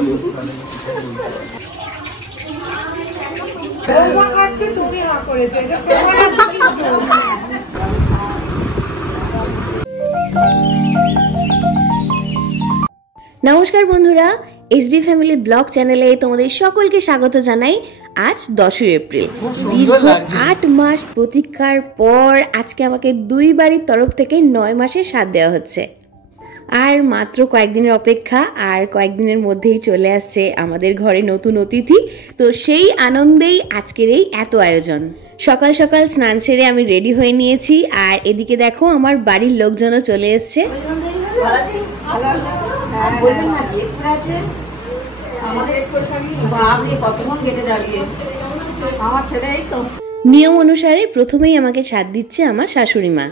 নমস্কার বন্ধুরা, HD family blog চ্যানেলে তোমাদের সকলকে স্বাগত জানাই। আজ 10 এপ্রিল, দীর্ঘ 8 মাস প্রতীক্ষার পর আজকে আমাকে দুই বাড়ির তরফ থেকে 9 মাসের স্বাদ দেওয়া হচ্ছে। আর মাত্র কয়েকদিনের অপেক্ষা, আর কয়েকদিনের মধ্যেই চলে আসছে আমাদের ঘরে নতুন অতিথি। তো সেই আনন্দেই আজকের এই এত আয়োজন। সকাল সকাল স্নান সেরে আমি রেডি হয়ে নিয়েছি, আর এদিকে দেখো আমার বাড়ির লোকজনও চলে এসছে। নিয়ম অনুসারে প্রথমেই আমাকে স্বাদ দিচ্ছে আমার শাশুড়ি মা।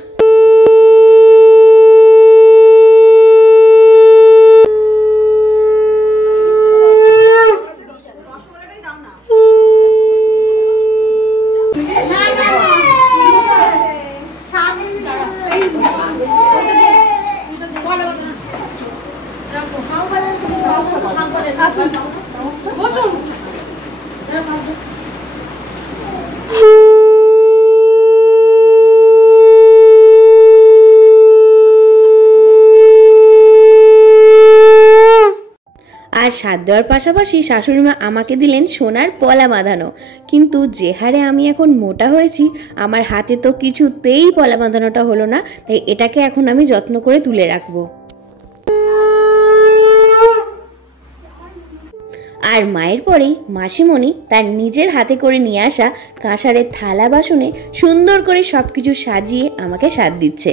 আর স্বাদ দেওয়ার পাশাপাশি শাশুড়িমা আমাকে দিলেন সোনার পলা বাঁধানো। কিন্তু যে হারে আমি এখন মোটা হয়েছি, আমার হাতে তো কিছুতেই পলা বাঁধানোটা হলো না, তাই এটাকে এখন আমি যত্ন করে তুলে রাখবো। আর মায়ের পরেই মাসিমণি তার নিজের হাতে করে নিয়ে আসা কাঁসারের থালা বাসনে সুন্দর করে সবকিছু সাজিয়ে আমাকে স্বাদ দিচ্ছে।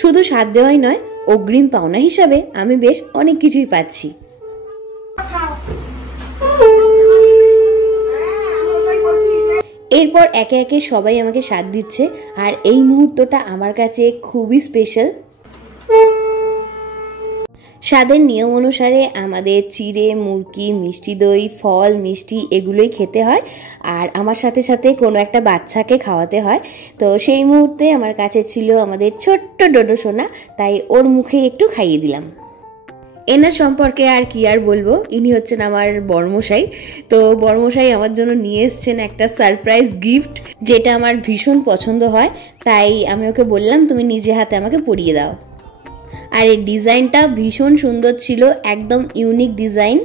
শুধু স্বাদ দেওয়াই নয়, অগ্রিম পাওনা হিসাবে আমি বেশ অনেক কিছুই পাচ্ছি। এরপর একে একে সবাই আমাকে স্বাদ দিচ্ছে, আর এই মুহূর্তটা আমার কাছে খুবই স্পেশাল। স্বাদের নিয়ম অনুসারে আমাদের চিড়ে, মুরকি, মিষ্টি দই, ফল, মিষ্টি এগুলোই খেতে হয়, আর আমার সাথে সাথে কোনো একটা বাচ্চাকে খাওয়াতে হয়। তো সেই মুহূর্তে আমার কাছে ছিল আমাদের ছোট্ট ডোডো সোনা, তাই ওর মুখে একটু খাইয়ে দিলাম। এনার সম্পর্কে আর কি আর বলবো, ইনি হচ্ছেন আমার বড়মশাই। তো বড়মশাই আমার জন্য নিয়ে এসছেন একটা সারপ্রাইজ গিফট, যেটা আমার ভীষণ পছন্দ হয়, তাই আমি ওকে বললাম তুমি নিজে হাতে আমাকে পরিয়ে দাও। আর এই ডিজাইনটা ভীষণ সুন্দর ছিল, একদম ইউনিক ডিজাইন।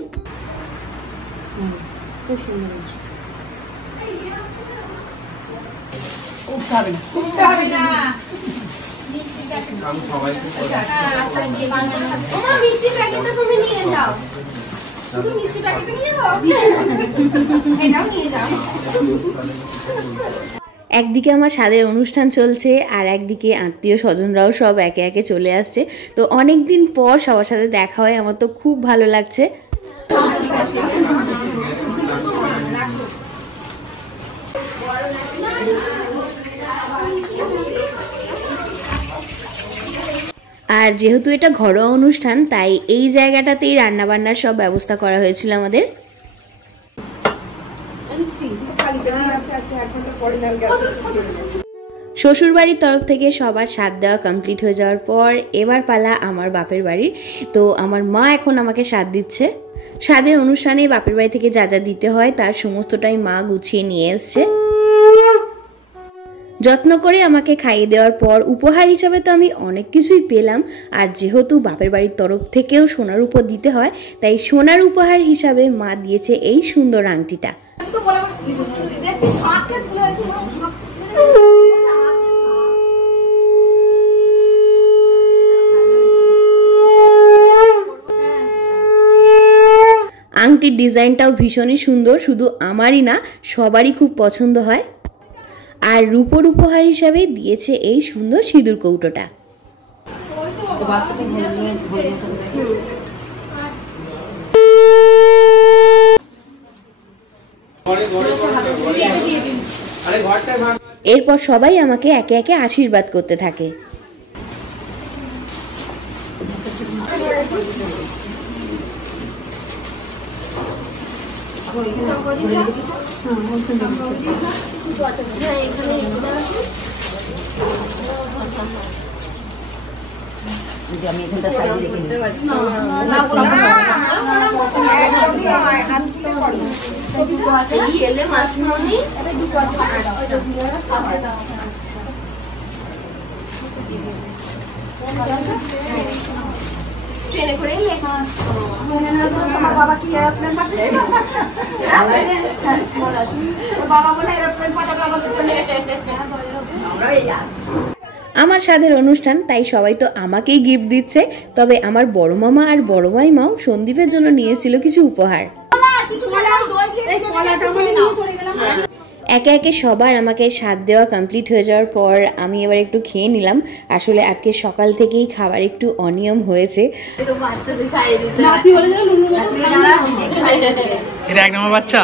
একদিকে আমার স্বাদের অনুষ্ঠান চলছে, আর একদিকে আত্মীয় স্বজনরাও সব একে একে চলে আসছে। তো অনেকদিন পর সবার সাথে দেখা হয়, আমার তো খুব ভালো লাগছে। আর যেহেতু এটা ঘরোয়া অনুষ্ঠান, তাই এই জায়গাটাতেই রান্নাবান্নার সব ব্যবস্থা করা হয়েছিল আমাদের। শ্বশুর বাড়ির তরফ থেকে সবার স্বাদ দেওয়া কমপ্লিট হয়ে যাওয়ার পর এবার পালা আমার বাপের বাড়ির। তো আমার মা এখন আমাকে স্বাদ দিচ্ছে। স্বাদের অনুষ্ঠানে বাপের বাড়ি থেকে যা যা দিতে হয় তার সমস্তটাই মা গুছিয়ে নিয়ে এসছে। যত্ন করে আমাকে খাইয়ে দেওয়ার পর উপহার হিসাবে তো আমি অনেক কিছুই পেলাম, আর যেহেতু বাপের বাড়ির তরফ থেকেও সোনার উপর দিতে হয়, তাই সোনার উপহার হিসাবে মা দিয়েছে এই সুন্দর আংটিটা। আংটির ডিজাইনটাও ভীষণই সুন্দর, শুধু আমারই না সবারই খুব পছন্দ হয়। আর রূপোর উপহার হিসাবে দিয়েছে এই সুন্দর সিঁদুর কৌটোটা। এরপর সবাই আমাকে একে একে আশীর্বাদ করতে থাকে। আমি এখানটা সাইডে রেখে দিই। ট্রেনে করে এলে তোমার বাবা কি এরোপ্লেন পাঠিয়েছে? বাবা বলে এরোপ্লেন পাঠাবে আমাদের জন্য। আমরা এই আসছি। আমার স্বাদের অনুষ্ঠান, তাই সবাই তো আমাকেই গিফট দিচ্ছে। তবে আমার বড় মামা আর বড় মাইমাও সন্দীপের জন্য নিয়েছিল কিছু উপহার। একে একে সবার আমাকে স্বাদ দেওয়া কমপ্লিট হয়ে যাওয়ার পর আমি এবার একটু খেয়ে নিলাম। আসলে আজকে সকাল থেকেই খাবার একটু অনিয়ম হয়েছে। এটা এক নম্বর বাচ্চা।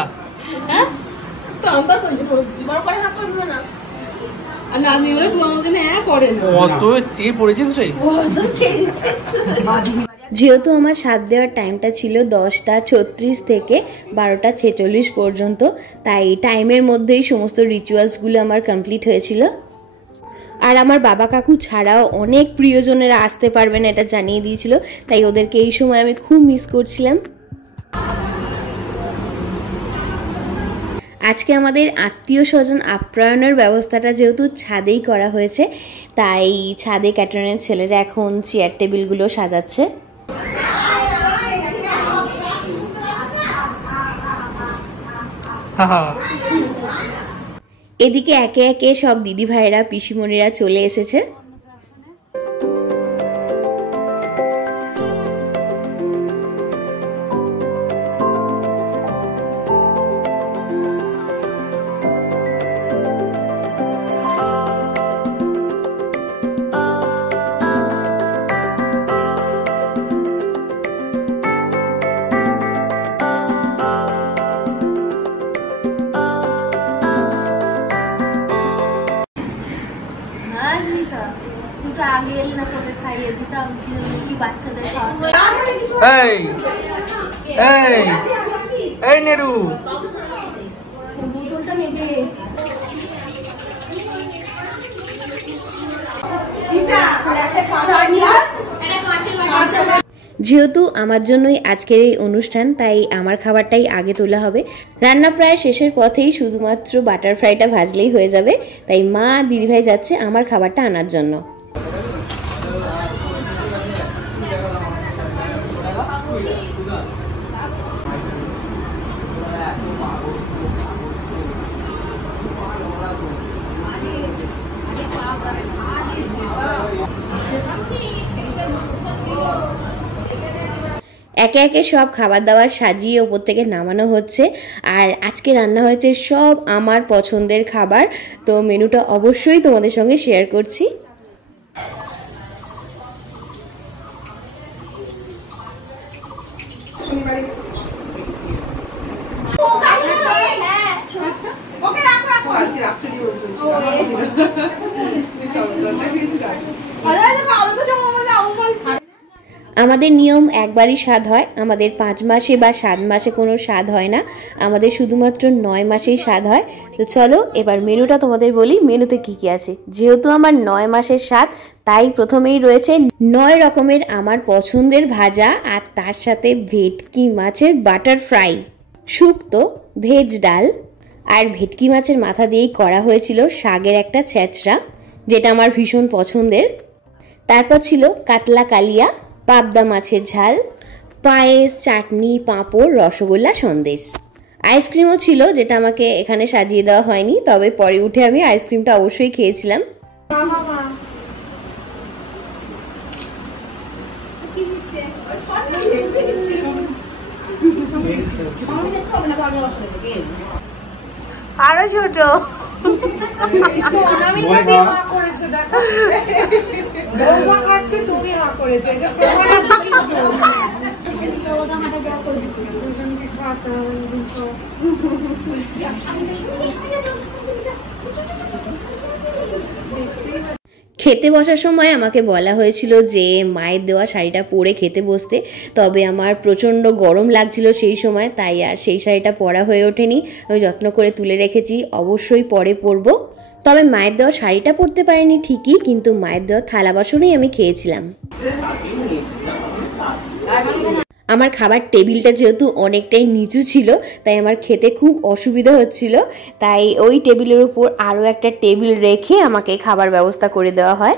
যেহেতু আমার স্বাদ দেওয়ার টাইমটা ছিল 10:36 থেকে 12:46 পর্যন্ত, তাই টাইমের মধ্যেই সমস্ত রিচুয়ালসগুলো আমার কমপ্লিট হয়েছিল। আর আমার বাবা কাকু ছাড়াও অনেক প্রিয়জনেরা আসতে পারবে না এটা জানিয়ে দিয়েছিল, তাই ওদেরকে এই সময় আমি খুব মিস করছিলাম। আজকে আমাদের আত্মীয় স্বজন আপ্যায়নের ব্যবস্থাটা যেহেতু ছাদেই করা হয়েছে, তাই ছাদে ক্যাটারিংয়ের ছেলেরা এখন চেয়ার টেবিলগুলো সাজাচ্ছে। এদিকে একে একে সব দিদি ভাইয়েরা পিসিমণিরা চলে এসেছে। নেরু যেহেতু আমার জন্যই আজকের এই অনুষ্ঠান, তাই আমার খাবারটাই আগে তোলা হবে। রান্না প্রায় শেষের পথেই, শুধুমাত্র বাটার ফ্রাইটা ভাজলেই হয়ে যাবে। তাই মা দিদিভাই যাচ্ছে আমার খাবারটা আনার জন্য। একে একে সব খাবার দাবার সাজিয়ে ওপর থেকে নামানো হচ্ছে। আর আজকে রান্না হয়েছে সব আমার পছন্দের খাবার, তো মেনুটা অবশ্যই তোমাদের সঙ্গে শেয়ার করছি। আমাদের নিয়ম একবারই স্বাদ হয়, আমাদের 5 মাসে বা 7 মাসে কোনো স্বাদ হয় না, আমাদের শুধুমাত্র 9 মাসেই স্বাদ হয়। তো চলো এবার মেনুটা তোমাদের বলি, মেনুতে কি কি আছে। যেহেতু আমার 9 মাসের স্বাদ, তাই প্রথমেই রয়েছে 9 রকমের আমার পছন্দের ভাজা, আর তার সাথে ভেটকি মাছের বাটার ফ্রাই, শুক্তো, ভেজ ডাল, আর ভেটকি মাছের মাথা দিয়েই করা হয়েছিল শাকের একটা ছেঁচড়া, যেটা আমার ভীষণ পছন্দের। তারপর ছিল কাতলা কালিয়া, পাবদা মাছের ঝাল, পায়েস, চাটনি, পাঁপড়, রসগোল্লা, সন্দেশ। আইসক্রিমও ছিল, যেটা আমাকে এখানে সাজিয়ে দেওয়া হয়নি, তবে পরে উঠে আমি আইসক্রিমটা অবশ্যই খেয়েছিলাম। আরো ছোট খেতে বসার সময় আমাকে বলা হয়েছিল যে মায়ের দেওয়া শাড়িটা পরে খেতে বসতে, তবে আমার প্রচণ্ড গরম লাগছিল সেই সময়, তাই আর সেই শাড়িটা পরা হয়ে ওঠেনি। আমি যত্ন করে তুলে রেখেছি, অবশ্যই পরে পরবো। তবে মায়ের দেওয়া শাড়িটা পরতে পারিনি ঠিকই, কিন্তু মায়ের দেওয়া থালা বাসনেই আমি খেয়েছিলাম। আমার খাবার টেবিলটা যেহেতু অনেকটাই নিচু ছিল, তাই আমার খেতে খুব অসুবিধা হচ্ছিল, তাই ওই টেবিলের উপর আরও একটা টেবিল রেখে আমাকে খাবার ব্যবস্থা করে দেওয়া হয়।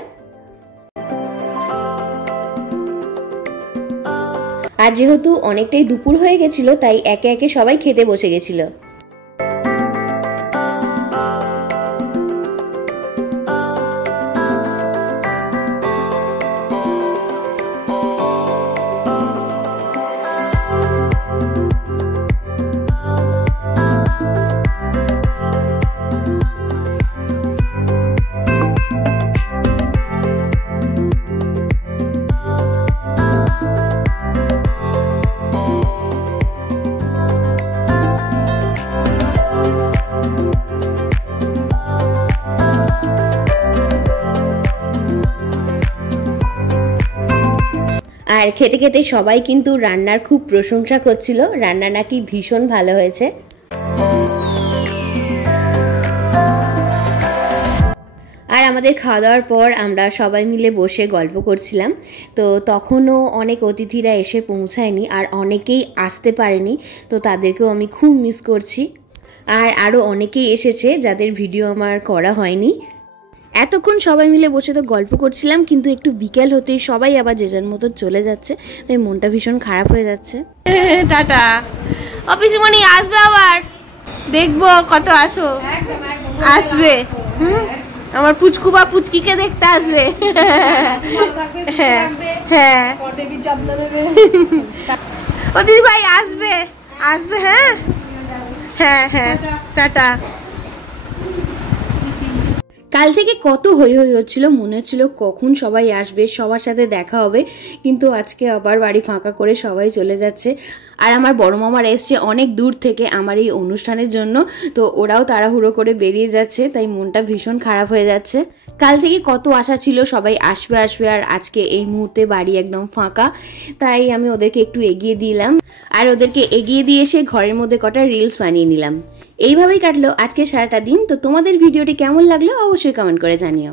আর যেহেতু অনেকটাই দুপুর হয়ে গেছিল, তাই একে একে সবাই খেতে বসে গেছিল। আর খেতে খেতে সবাই কিন্তু রান্নার খুব প্রশংসা করছিল, রান্না নাকি ভীষণ ভালো হয়েছে। আর আমাদের খাওয়া দাওয়ার পর আমরা সবাই মিলে বসে গল্প করছিলাম। তো তখনও অনেক অতিথিরা এসে পৌঁছায়নি, আর অনেকেই আসতে পারেনি, তো তাদেরকেও আমি খুব মিস করছি। আর আরও অনেকেই এসেছে যাদের ভিডিও আমার করা হয়নি। এতক্ষণ সবাই মিলে বসে তো গল্প করছিলাম, কিন্তু একটু বিকেল হতেই সবাই আবার যে যার মতো চলে যাচ্ছে, তাই মনটা ভীষণ খারাপ হয়ে যাচ্ছে। টাটা। অফিস মনি আসবে আবার, দেখবো কত আসো। আসবে আমার পুচকু বা পুচকিকে দেখতে আসবে। হ্যাঁ অদিতি ভাই আসবে, আসবে। হ্যাঁ হ্যাঁ হ্যাঁ টাটা। কাল থেকে কত হই হই হচ্ছিল, মনে হচ্ছিল কখন সবাই আসবে, সবার সাথে দেখা হবে, কিন্তু আজকে আবার বাড়ি ফাঁকা করে সবাই চলে যাচ্ছে। আর আমার বড় মামারা এসছে অনেক দূর থেকে আমার এই অনুষ্ঠানের জন্য, তো ওরাও তাড়াহুড়ো করে বেরিয়ে যাচ্ছে, তাই মনটা ভীষণ খারাপ হয়ে যাচ্ছে। কাল থেকে কত আশা ছিল সবাই আসবে আসবে, আর আজকে এই মুহূর্তে বাড়ি একদম ফাঁকা, তাই আমি ওদেরকে একটু এগিয়ে দিলাম, আর ওদেরকে এগিয়ে দিয়ে এসে ঘরের মধ্যে কটা রিলস বানিয়ে নিলাম। এইভাবেই কাটলো আজকে সারাটা দিন। তো তোমাদের ভিডিওটি কেমন লাগলো অবশ্যই কমেন্ট করে জানিও।